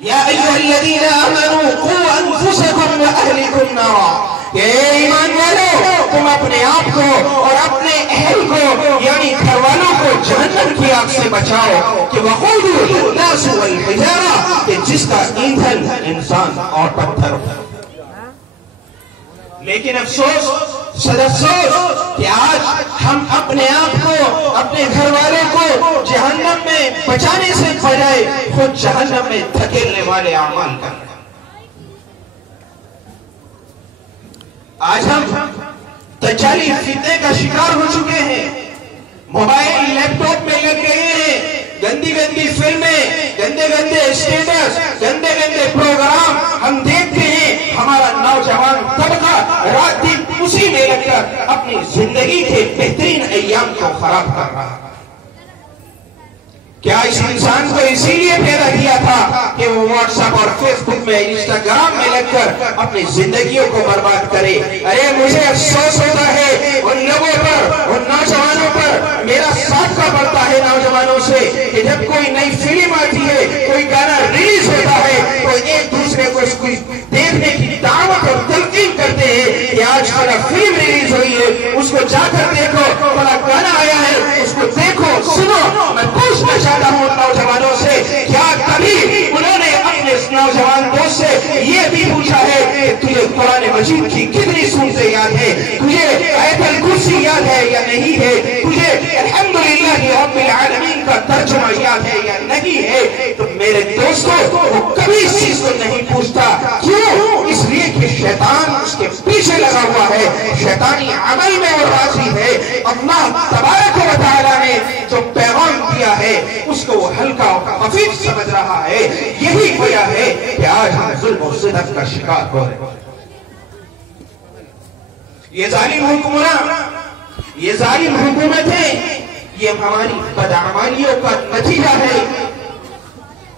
یا ایھا الذین آمنوا قوا انفسکم واہلکم نارا، کہ اے ایمان والو تم اپنے آپ کو اور اپنے اہل کو یعنی گھر والوں کو جہنم کی آگ سے بچاؤ، کہ وقودها الناس والحجارہ، کہ جس کا ایندھن انسان اور پتھر ہو۔ لیکن افسوس صد افسوس کہ آج ہم اپنے آپ کو اپنے گھر والوں کو جہنم میں بچانے سے بجائے خود جہنم میں دھکیلنے والے اعمال کر رہے ہیں۔ آج ہم دجالی فتنے کا شکار ہو چکے ہیں، موبائل لیپ ٹاپ میں لگ گئے ہیں، گندی گندی فلمیں، گندے گندے اسٹیٹس، گندے گندے پروگرام ہم دیکھتے ہیں۔ ہمارا نوجوان طبقہ رات دن اسی میں لگ کر اپنی زندگی کے بہترین ایام کو خراب کر رہا ہے۔ کیا اس انسان کو اسی لیے پیدا کیا تھا کہ وہ واٹس ایپ اور فیس بک میں انسٹاگرام میں لگ کر اپنی زندگیوں کو برباد کرے؟ ارے مجھے افسوس ہوتا ہے ان لوگوں پر، ان نوجوانوں پر، میرا صادقہ پڑتا ہے نوجوانوں سے کہ جب کوئی نئی فلم آتی ہے، کوئی گانا ریلیز ہوتا ہے تو ایک دوسرے کو اس کو دیکھنے کی دعوت اور تلقین کرتے ہیں کہ آج فلاں فلم ریلیز ہوئی ہے، اس کو جا کر دیکھو، فلاں گانا آیا ہے، اس کو دیکھو سنو۔ میں پوچھنا چاہتا ہوں نوجوانوں سے، کیا کبھی انہوں نے اپنے اس نوجوان دوست سے یہ بھی پوچھا ہے کہ تجھے قرآن مجید کی کتنی سورتیں یاد ہے، تجھے آیت الکرسی یاد ہے یا نہیں ہے، تجھے الحمدللہ رب العالمین کا ترجمہ یاد ہے یا نہیں ہے؟ تو میرے دوستو وہ کبھی اس چیز کو نہیں پوچھتا۔ کیوں؟ اس لیے کہ شیطان اس کے پیچھے لگا ہوا ہے، شیطانی عمل میں وہ راضی ہے۔ اللہ تبارک و تعالیٰ نے جو پیغام دیا ہے اس کو وہ ہلکا اور خفیف سمجھ رہا ہے۔ یہی وجہ ہے کہ آج ہم ظلم و ستم کا شکار ہو رہے ہیں۔ یہ ظالم حکمراں، یہ ظالم حکومتیں، یہ ہماری بدعمالیوں کا نتیجہ ہے۔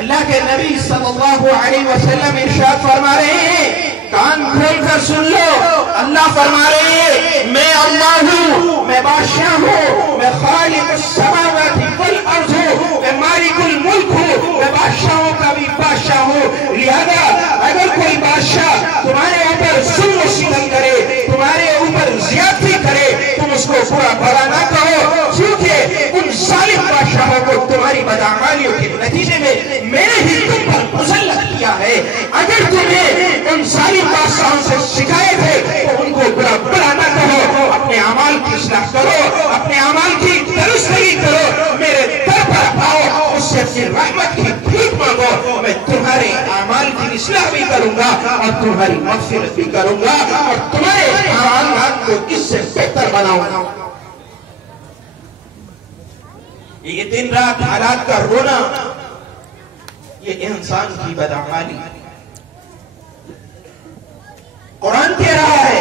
اللہ کے نبی صلی اللہ علیہ وسلم ارشاد فرما رہے ہیں، کان کھول کر سن لو، اللہ فرما رہے ہیں میں اللہ ہوں، میں بادشاہ ہوں، میں خالق السماوات والارض ہوں، میں مالک الملک ہوں، میں بادشاہوں کا بھی بادشاہ ہوں۔ لہذا اگر کوئی بادشاہ تمہارے اوپر ظلم و ستم کرے، تمہارے اوپر زیادتی کرے، تم اس کو برا بھلا نہ کہو، کیونکہ ان ظالم بادشاہوں کو تمہاری بدعمالیوں کے نتیجے میں میں نے ہی تم پر مسلط کیا ہے۔ اگر تمہیں ان ظالم بادشاہوں سے شکایت ہے تو ان کو برا بھلا نہ کہو، اپنے اعمال کی اصلاح کرو، اپنے اعمال کی درستگی کرو، میرے در پر آؤ، اس سے اپنی رحمت کی بھیک مانگو، میں تمہارے اعمال کی اصلاح بھی کروں گا اور تمہاری مغفرت بھی کروں گا اور تمہارے اعمال کو اس سے بہتر بناؤں گا۔ یہ دن رات حالات کا رونا، یہ انسان کی بدعمالی۔ قرآن کہہ رہا ہے،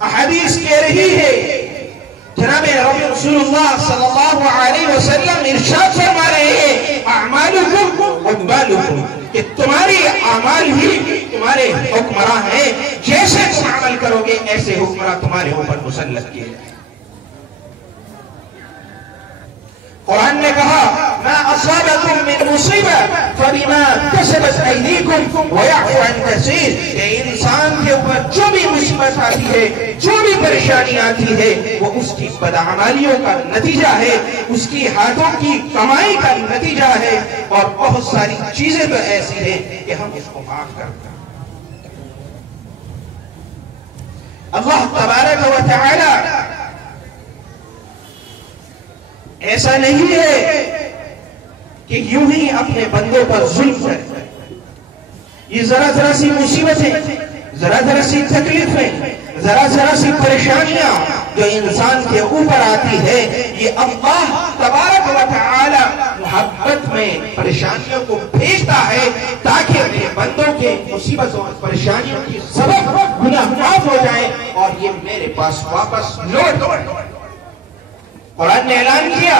احادیث کہہ رہی ہے، جناب رسول اللہ صلی اللہ علیہ وسلم ارشاد فرما رہے ہیں، اعمالکم وابالکم، کہ تمہاری اعمال ہی تمہارے حکمراں ہیں، جیسے تم عمل کرو گے ایسے حکمراں تمہارے اوپر مسلط کیے جائیں۔ قرآن نے کہا ما اصابکم من مصیبہ فبما کسبت ایدیکم ویعفو عن کثیر، کہ انسان کے اوپر جو بھی مصیبت آتی ہے، جو بھی پریشانی آتی ہے، وہ اس کی بدعمالیوں کا نتیجہ ہے، اس کی ہاتھوں کی کمائی کا نتیجہ ہے، اور بہت ساری چیزیں تو ایسی ہیں کہ ہم اس کو معاف کرتے ہیں۔ اللہ تبارک و تعالی ایسا نہیں ہے کہ یوں ہی اپنے بندوں پر ظلم کرے۔ یہ ذرا ذرا سی مصیبتیں، ذرا ذرا سی تکلیفیں، ذرا ذرا سی پریشانیاں جو انسان کے اوپر آتی ہے، یہ اللہ تبارک و تعالی محبت میں پریشانیوں کو بھیجتا ہے تاکہ اپنے بندوں کے مصیبتوں اور پریشانیوں کی سبب گناہ معاف ہو جائے اور یہ میرے پاس واپس لوٹ آئے۔ قرآن نے اعلان کیا،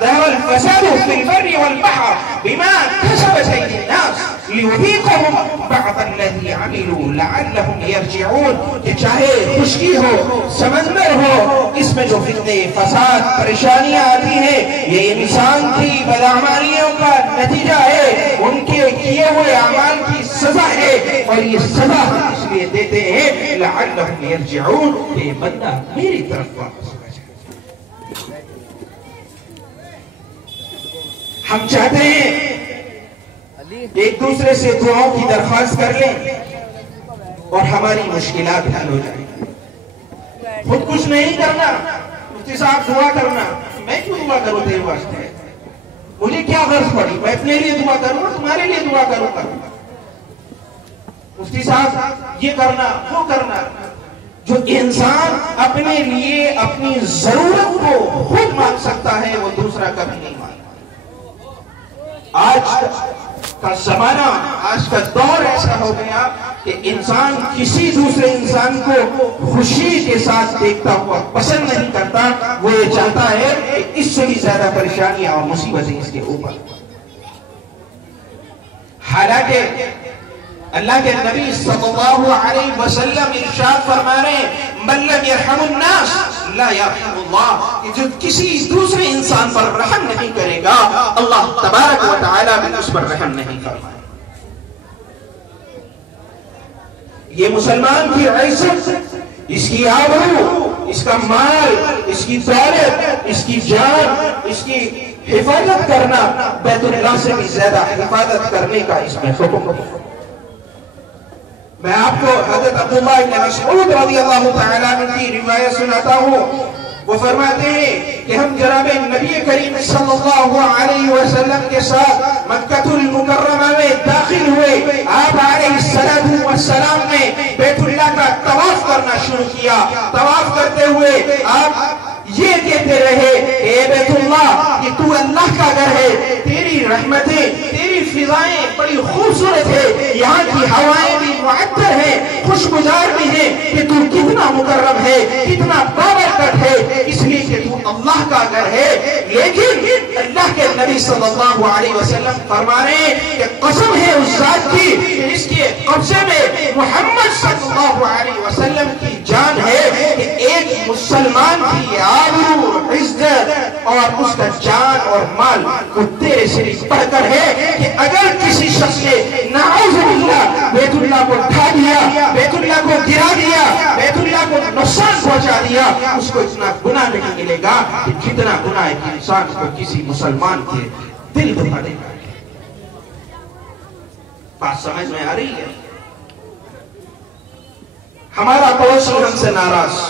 ظہر الفساد فی البر والبحر بما کسبت ایدی الناس لیذیقہم بعض الذی عملوا لعلہم یرجعون، کہ چاہے خشکی ہو، سمندر ہو، اس میں جو فتنے، فساد، پریشانیاں آتی ہیں، یہ انسان کی بدعمالیوں کا نتیجہ ہے، ان کے اور یہ سزا ہم اس لیے دیتے ہیں لعلہم یرجعون کہ بندہ میری طرف واپس ہو جائے۔ ہم چاہتے ہیں ایک دوسرے سے دعاؤں کی درخواست کر لیں اور ہماری مشکلات حل ہو جائیں۔ خود کچھ نہیں کرنا، مفتی صاحب دعا کرنا، میں کیوں دعا کروں تیرے واسطے؟ مجھے کیا غرض پڑی؟ میں اپنے لیے دعا کروں گا، تمہارے لیے دعا کروں گا۔ مفتی صاحب یہ کرنا وہ کرنا، جو انسان اپنے لیے اپنی ضرورت کو خود مانگ سکتا ہے وہ دوسرا کبھی نہیں مانگتا۔ آج کا زمانہ، آج کا دور ایسا ہو گیا کہ انسان کسی دوسرے انسان کو خوشی کے ساتھ دیکھتا ہوا پسند نہیں کرتا، وہ یہ چاہتا ہے کہ اس سے بھی زیادہ پریشانیاں اور مصیبتیں اس کے اوپر۔ حالانکہ اللہ کے نبی صلی اللہ علیہ وسلم ارشاد فرما رہے ہیں من لم یرحم الناس لا یرحم اللہ، کہ جو کسی دوسرے انسان پر رحم نہیں کرے گا اللہ تبارک و تعالی بھی اس پر رحم نہیں فرمائے۔ یہ مسلمان کی عزت، اس کی آبرو، اس کا مال، اس کی دولت، اس کی جان، اس کی حفاظت کرنا بیت اللہ سے بھی زیادہ حفاظت کرنے کا اس میں حکم ہے۔ میں آپ کو حضرت عبداللہ بن مسعود رضی اللہ تعالیٰ عنہ کی روایت سناتا ہوں۔ وہ فرماتے ہیں کہ ہم جناب نبی کریم صلی اللہ علیہ وسلم کے ساتھ مکہ المکرمہ میں داخل ہوئے۔ آپ علیہ السلام نے بیت اللہ کا طواف کرنا شروع کیا۔ طواف کرتے ہوئے آپ یہ کہتے رہے اے بیت اللہ کہ تو اللہ کا گھر ہے، تیری رحمتیں، تیری فضائیں بڑی خوبصورت ہے، یہاں کی ہوائیں بھی معطر ہیں، خوشگوار بھی ہیں، کہ تو کتنا مکرم ہے، کتنا بابرکت ہے، اس لیے کہ تو اللہ کا گھر ہے۔ لیکن اللہ کے نبی صلی اللہ علیہ وسلم فرما رہے ہیں کہ قسم ہے اس ذات کی کہ اس کے قبضے میں محمد صلی اللہ علیہ وسلم کی جان ہے، کہ ایک مسلمان کی آبرو، عزت اور اس کا جان اور مال وہ تیرے سے بڑھ کر ہے، کہ اگر کسی شخص نے نعوذ باللہ بیت اللہ کو ڈھا دیا، بیت اللہ کو گرا دیا، بیت اللہ کو نقصان پہنچا دیا، اس کو اتنا گناہ نہیں ملے گا کہ جتنا گناہ ایک انسان کو کسی مسلمان کے دل دکھا دے گا۔ بات سمجھ میں آ رہی ہے؟ ہمارا پڑوسی ہم سے ناراض،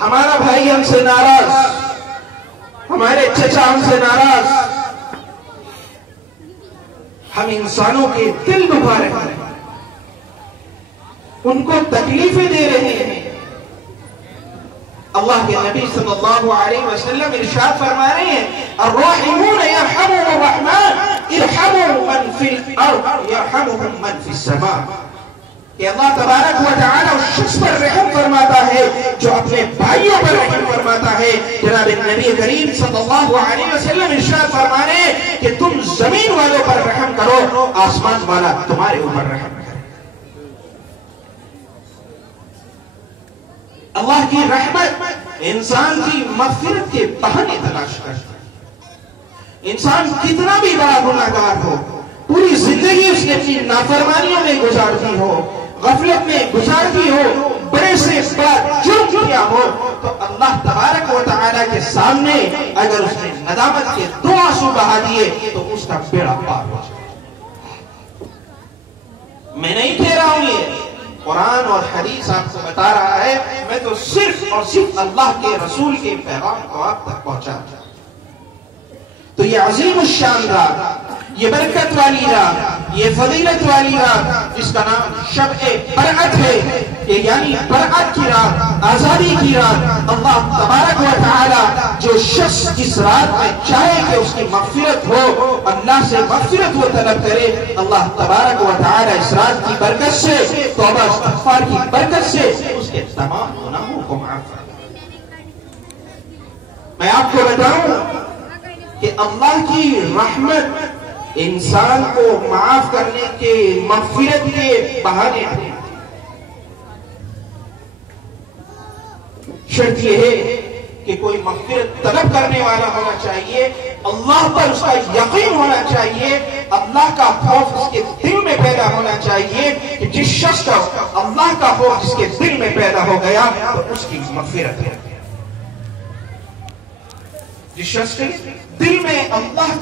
ہمارا بھائی ہم سے ناراض، ہمارے چچا ہم سے ناراض، ہم انسانوں کے دل دکھا رہے ہیں، ان کو تکلیفیں دے رہے ہیں۔ اللہ کے نبی صلی اللہ علیہ وسلم ارشاد فرما رہے ہیں الراحمون یرحمهم الرحمن ارحموا من فی الارض یرحمهم من فی السماء، کہ اللہ تبارک و تعالی اس شخص پر رحم فرماتا ہے جو اپنے بھائیوں پر رحم فرماتا ہے۔ جناب نبی کریم صلی اللہ علیہ وسلم ارشاد فرما رہے ہیں کہ تم زمین والوں پر رحم کرو، آسمان والا تمہارے اوپر رحم کرے۔ اللہ کی رحمت انسان کی مغفرت کے بہانے تلاش کرتا ہے۔ انسان کتنا بھی بڑا گناہگار ہو، پوری زندگی اس نے اپنی نافرمانیوں میں گزار دی ہو، غفلت میں گزار دی ہو، بڑے سے بڑا جرم کیا ہو، تو اللہ تبارک و تعالی کے سامنے اگر اس نے ندامت کے 2 آنسو بہا دیے تو اس کا بیڑا پار ہو جائے۔ میں نہیں کہہ رہا ہوں، یہ قرآن اور حدیث آپ کو بتا رہا ہے، میں تو صرف اور صرف اللہ کے رسول کے پیغام کو آپ تک پہنچا دیا۔ تو یہ عظیم الشان رات، یہ برکت والی رات، یہ فضیلت والی رات جس کا نام شب برأت ہے، کہ یعنی برأت کی رات، آزادی کی رات، اللہ تبارک و تعالی جو شخص اس رات میں چاہے کہ اس کی مغفرت ہو، اللہ سے مغفرت وہ طلب کرے، اللہ تبارک و تعالی اس رات کی برکت سے، توبہ استغفار کی برکت سے اس کے تمام گناہوں کو معاف کرے۔ میں آپ کو بتاؤں کہ اللہ کی رحمت انسان کو معاف کرنے کے، مغفرت کے بہانے ہیں۔ شرط یہ ہے کہ کوئی مغفرت طلب کرنے والا ہونا چاہیے، اللہ پر اس کا یقین ہونا چاہیے، اللہ کا خوف اس کے دل میں پیدا ہونا چاہیے کہ جس شخص کا اللہ کا خوف جس کے دل میں پیدا ہو گیا تو اس کی مغفرت ہے. جس شخص کے دل میں اللہ